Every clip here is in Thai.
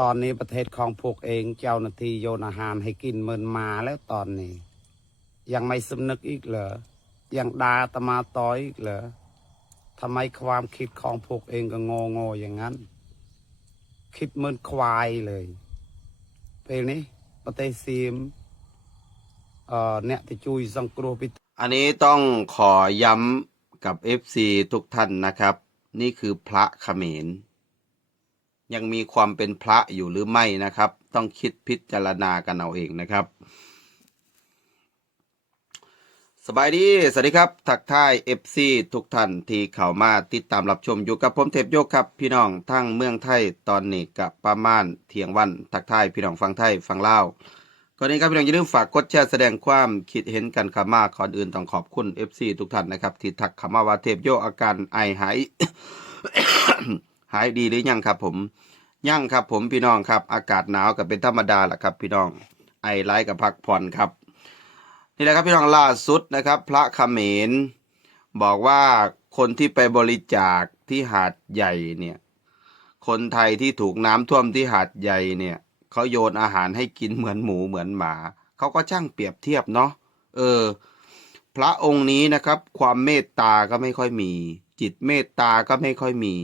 ตอนนี้ประเทศของพวกเองเจ้าหน้าที่โยนอาหารให้กินเมินมาแล้วตอนนี้ ยังไม่สำนึกอีกเหรอยังด่าตมาต่อยอีกเหรอทำไมความคิดของพวกเองก็งงงอย่างนั้น คิดเหมือนควายเลยเพลงนี้ประเทศซีมเอ่อเนี่ยที่จุยสังกรัวพิอันนี้ต้องขอย้ำกับ FC ทุกท่านนะครับ นี่คือพระเขมร ยังมีความเป็นพระอยู่หรือไม่นะครับ ต้องคิดพิจารณากันเอาเองนะครับ สบายดี สวัสดีครับ ทักทาย FC ทุกท่านที่เข้ามาติดตามรับชมอยู่กับผมเทพโยกครับ พี่น้องทั้งเมืองไทยตอนนี้กับประมาณเที่ยงวัน ทักทายพี่น้องฟังไทยฟังเล่าก่อนนี้ครับพี่น้องอย่าลืมฝากกดแชร์แสดงความคิดเห็นกันขามาก่อนอื่นต้องขอบคุณ FC ทุกท่านนะครับ ที่ทักขามาว่าเทพโยกอาการไอหาย หายดีหรือยังครับผมยังครับผมพี่น้องครับ อากาศหนาวกับเป็นธรรมดาแหละครับพี่น้องไอไล่กับพักผ่อนครับ นี่แหละครับพี่น้องล่าสุดนะครับ พระเขมรบอกว่าคนที่ไปบริจาคที่หาดใหญ่เนี่ย คนไทยที่ถูกน้ำท่วมที่หาดใหญ่เนี่ยเขาโยนอาหารให้กินเหมือนหมูเหมือนหมาเขาก็ช่างเปรียบเทียบเนาะเออ พระองค์นี้นะครับ ความเมตตาก็ไม่ค่อยมี จิตเมตตาก็ไม่ค่อยมี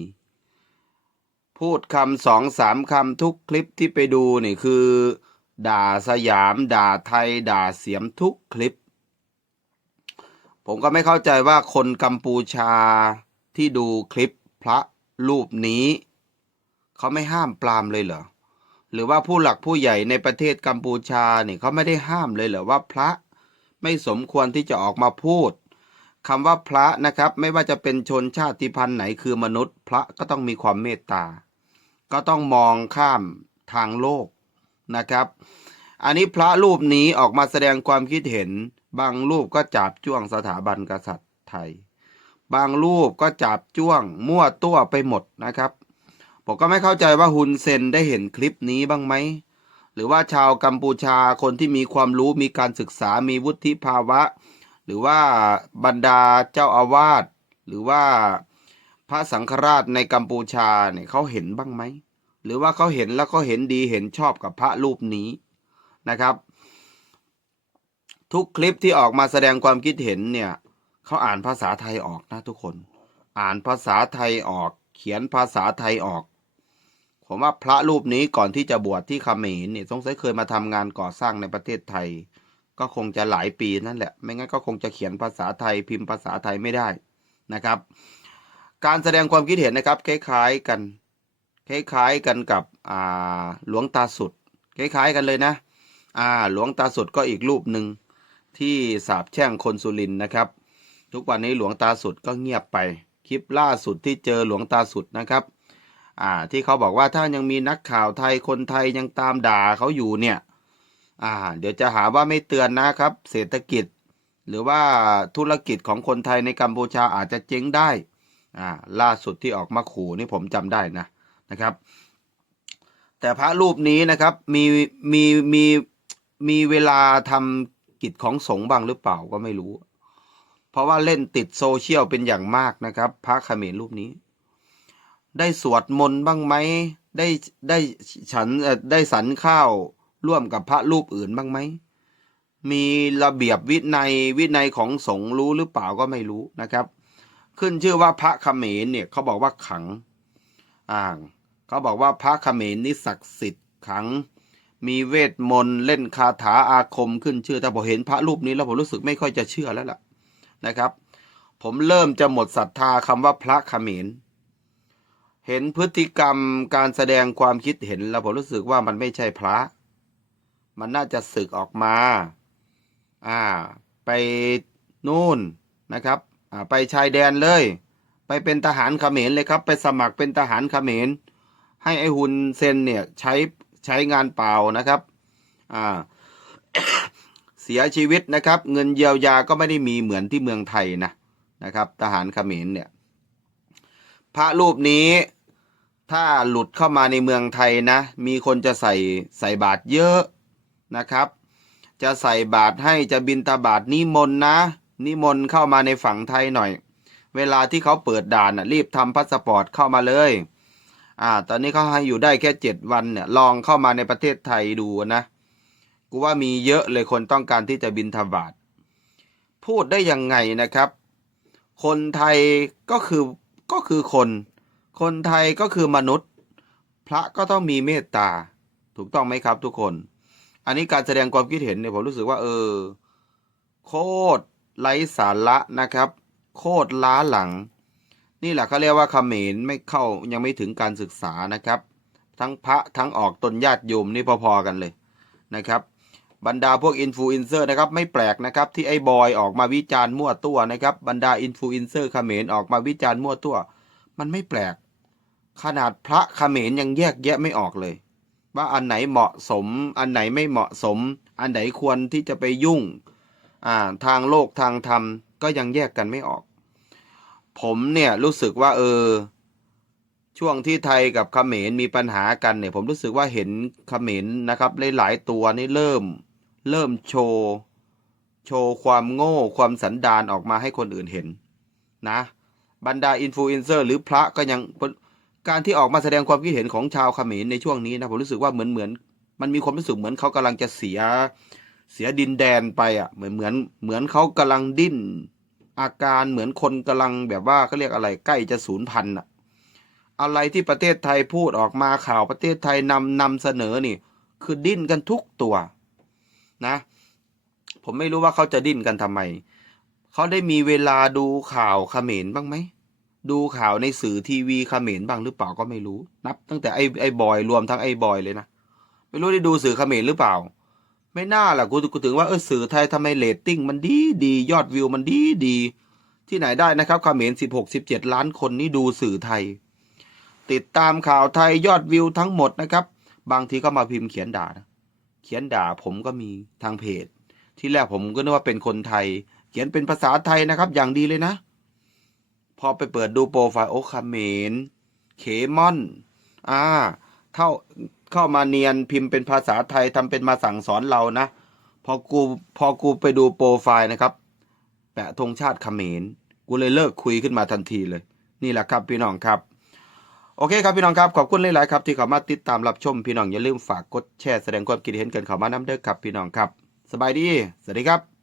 พูดคำสองสามคำทุกคลิปที่ไปดูนี่คือ ด่าสยาม ด่าไทย ด่าเสียมทุกคลิป ผมก็ไม่เข้าใจว่าคนกัมพูชาที่ดูคลิปพระรูปนี้ เขาไม่ห้ามปรามเลยเหรอหรือว่าผู้หลักผู้ใหญ่ในประเทศกัมพูชาเนี่ยเขาไม่ได้ห้ามเลยเหรอว่าพระไม่สมควรที่จะออกมาพูดคำว่าพระนะครับ ไม่ว่าจะเป็นชนชาติพันธุ์ไหนคือมนุษย์ พระก็ต้องมีความเมตตา ก็ต้องมองข้ามทางโลกนะครับ อันนี้พระรูปนี้ออกมาแสดงความคิดเห็น บางรูปก็จับจ้วงสถาบันกษัตริย์ไทย บางรูปก็จับจ้วงมั่วตัวไปหมดนะครับผมก็ไม่เข้าใจว่าฮุนเซนได้เห็นคลิปนี้บ้างไหมหรือว่าชาวกัมพูชาคนที่มีความรู้มีการศึกษามีวุฒิภาวะ หรือว่าบรรดาเจ้าอาวาสหรือว่า พระสังฆราชในกัมพูชาเนี่ยเขาเห็นบ้างไหม หรือว่าเขาเห็นแล้วเขาเห็นดีเห็นชอบกับพระรูปนี้นะครับ ทุกคลิปที่ออกมาแสดงความคิดเห็นเนี่ยเขาอ่านภาษาไทยออกนะทุกคน อ่านภาษาไทยออก เขียนภาษาไทยออก ผมว่าพระรูปนี้ก่อนที่จะบวชที่เขมรเนี่ยสงสัยเคยมาทำงานก่อสร้างในประเทศไทย ก็คงจะหลายปีนั่นแหละ ไม่งั้นก็คงจะเขียนภาษาไทยพิมพ์ภาษาไทยไม่ได้นะครับ การแสดงความคิดเห็นนะครับคล้ายๆกันคล้ายๆกันกับอ่าหลวงตาสุดคล้ายๆกันเลยนะอ่าหลวงตาสุดก็อีกรูปหนึ่งที่สาบแช่งคนสุรินนะครับ ทุกวันนี้หลวงตาสุดก็เงียบไป คลิปล่าสุดที่เจอหลวงตาสุดนะครับอ่าที่เขาบอกว่าถ้ายังมีนักข่าวไทยคนไทยยังตามด่าเขาอยู่เนี่ยอ่าเดี๋ยวจะหาว่าไม่เตือนนะครับ เศรษฐกิจ หรือว่าธุรกิจของคนไทยในกัมพูชาอาจจะเจ๊งได้ อ่าล่าสุดที่ออกมาขู่นี่ผมจำได้นะนะครับ แต่พระรูปนี้นะครับมีมีมีมีเวลาทำกิจของสงฆ์บ้างหรือเปล่าก็ไม่รู้ เพราะว่าเล่นติดโซเชียลเป็นอย่างมากนะครับ พระเขมรรูปนี้ ได้สวดมนต์บ้างไหมได้ได้ฉันได้สันข้าวร่วมกับพระรูปอื่นบ้างไหมมีระเบียบวินัยวินัยของสงฆ์รู้หรือเปล่าก็ไม่รู้นะครับ ขึ้นชื่อว่าพระเขมรเนี่ยเขาบอกว่าขังอ่างเขาบอกว่าพระเขมรนี่ศักดิ์สิทธิ์ขัง มีเวทมนต์เล่นคาถาอาคมขึ้นชื่อแต่พอเห็นพระรูปนี้แล้วผมรู้สึกไม่ค่อยจะเชื่อแล้วล่ะนะครับ ผมเริ่มจะหมดศรัทธาคำว่าพระเขมรเห็นพฤติกรรมการแสดงความคิดเห็นแล้วผมรู้สึกว่ามันไม่ใช่พระ มันน่าจะสึกออกมา อ่า ไปนู่นนะครับ ไปชายแดนเลย ไปเป็นทหารเขมรเลยครับ ไปสมัครเป็นทหารเขมร ให้ไอหุนเซนเนี่ยใช้ใช้งานเปล่านะครับอ่าเสียชีวิตนะครับ เงินเยียวยาก็ไม่ได้มีเหมือนที่เมืองไทยนะนะครับ ทหารเขมรเนี่ยพระรูปนี้ถ้าหลุดเข้ามาในเมืองไทยนะ มีคนจะใส่ใส่บาตรเยอะนะครับ จะใส่บาตรให้จะบินตาบาตรนิมนต์นะ นิมนต์เข้ามาในฝั่งไทยหน่อย เวลาที่เขาเปิดด่านน่ะรีบทำพาสปอร์ตเข้ามาเลย อ่า ตอนนี้เขาให้อยู่ได้แค่เจ็ดวันเนี่ย ลองเข้ามาในประเทศไทยดูนะ กูว่ามีเยอะเลยคนต้องการที่จะบินทบาท พูดได้ยังไงนะครับ คนไทยก็คือก็คือคน คนไทยก็คือมนุษย์ พระก็ต้องมีเมตตา ถูกต้องไหมครับทุกคน อันนี้การแสดงความคิดเห็นเนี่ยผมรู้สึกว่า เออ โคตร ไร้สาระนะครับ โคตรล้าหลัง นี่แหละเขาเรียกว่าเขมรไม่เข้ายังไม่ถึงการศึกษานะครับ ทั้งพระทั้งออกตนญาติโยมนี่พอๆกันเลยนะครับ บรรดาพวกอินฟลูเอนเซอร์นะครับไม่แปลกนะครับ ที่ไอ้บอยออกมาวิจารณ์มั่วตัวนะครับ บรรดาอินฟลูเอนเซอร์เขมรออกมาวิจารณ์มั่วตัว มันไม่แปลก ขนาดพระเขมรยังแยกแยะไม่ออกเลยว่าอันไหนเหมาะสม อันไหนไม่เหมาะสม อันไหนควรที่จะไปยุ่ง ทางโลกทางธรรมก็ยังแยกกันไม่ออก ผมเนี่ยรู้สึกว่าเออ ช่วงที่ไทยกับเขมรมีปัญหากันเนี่ย ผมรู้สึกว่าเห็นเขมรนะครับหลายๆตัวนี่เริ่ม เริ่มโชว์โชว์ความโง่ความสันดานออกมาให้คนอื่นเห็นนะ บรรดาอินฟลูเอนเซอร์หรือพระก็ยังการที่ออกมาแสดงความคิดเห็นของชาวเขมรในช่วงนี้นะผมรู้สึกว่าเหมือนเหมือน มันมีความรู้สึกเหมือนเขากำลังจะเสีย เสียดินแดนไปอะ เหมือนเหมือนเหมือนเขากำลังดิ้น อาการเหมือนคนกำลังแบบว่าเขาเรียกอะไรใกล้จะสูญพันธุ์อะ อะไรที่ประเทศไทยพูดออกมาข่าวประเทศไทยนำนำเสนอนี่ คือดิ้นกันทุกตัวนะ ผมไม่รู้ว่าเขาจะดิ้นกันทำไมเขาได้มีเวลาดูข่าวเขมรบ้างไหมดูข่าวในสื่อทีวีเขมรบ้างหรือเปล่าก็ไม่รู้ นับ ตั้งแต่ไอ้ไอ้บอยรวมทั้งไอ้บอยเลยนะไม่รู้ได้ดูสื่อเขมรหรือเปล่า ไม่น่าล่ะกูกูถึงว่าเออสื่อไทยทำไมเรตติ้งมันดีดียอดวิวมันดีดี ที่ไหนได้นะครับเขมรสิบหกสิบเจ็ดล้านคนนี่ดูสื่อไทย ติดตามข่าวไทยยอดวิวทั้งหมดนะครับ บางทีก็มาพิมพ์เขียนด่านะเขียนด่าผมก็มีทางเพจ ที่แรกผมก็นึกว่าเป็นคนไทย เขียนเป็นภาษาไทยนะครับ อย่างดีเลยนะ พอไปเปิดดูโปรไฟล์โอคาเมรเคมอน อ่า เท่า เข้ามาเนียนพิมพ์เป็นภาษาไทยทำเป็นมาสั่งสอนเรานะ พอกูพอกูไปดูโปรไฟล์นะครับ แปะธงชาติเขมร กูเลยเลิกคุยขึ้นมาทันทีเลย นี่แหละครับพี่น้องครับโอเคครับพี่น้องครับขอบคุณหลายๆครับที่เข้ามาติดตามรับชมพี่น้องอย่าลืมฝากกดแชร์แสดงความคิดเห็นกันเข้ามาน้ำเด้อครับพี่น้องครับ สบายดี สวัสดีครับ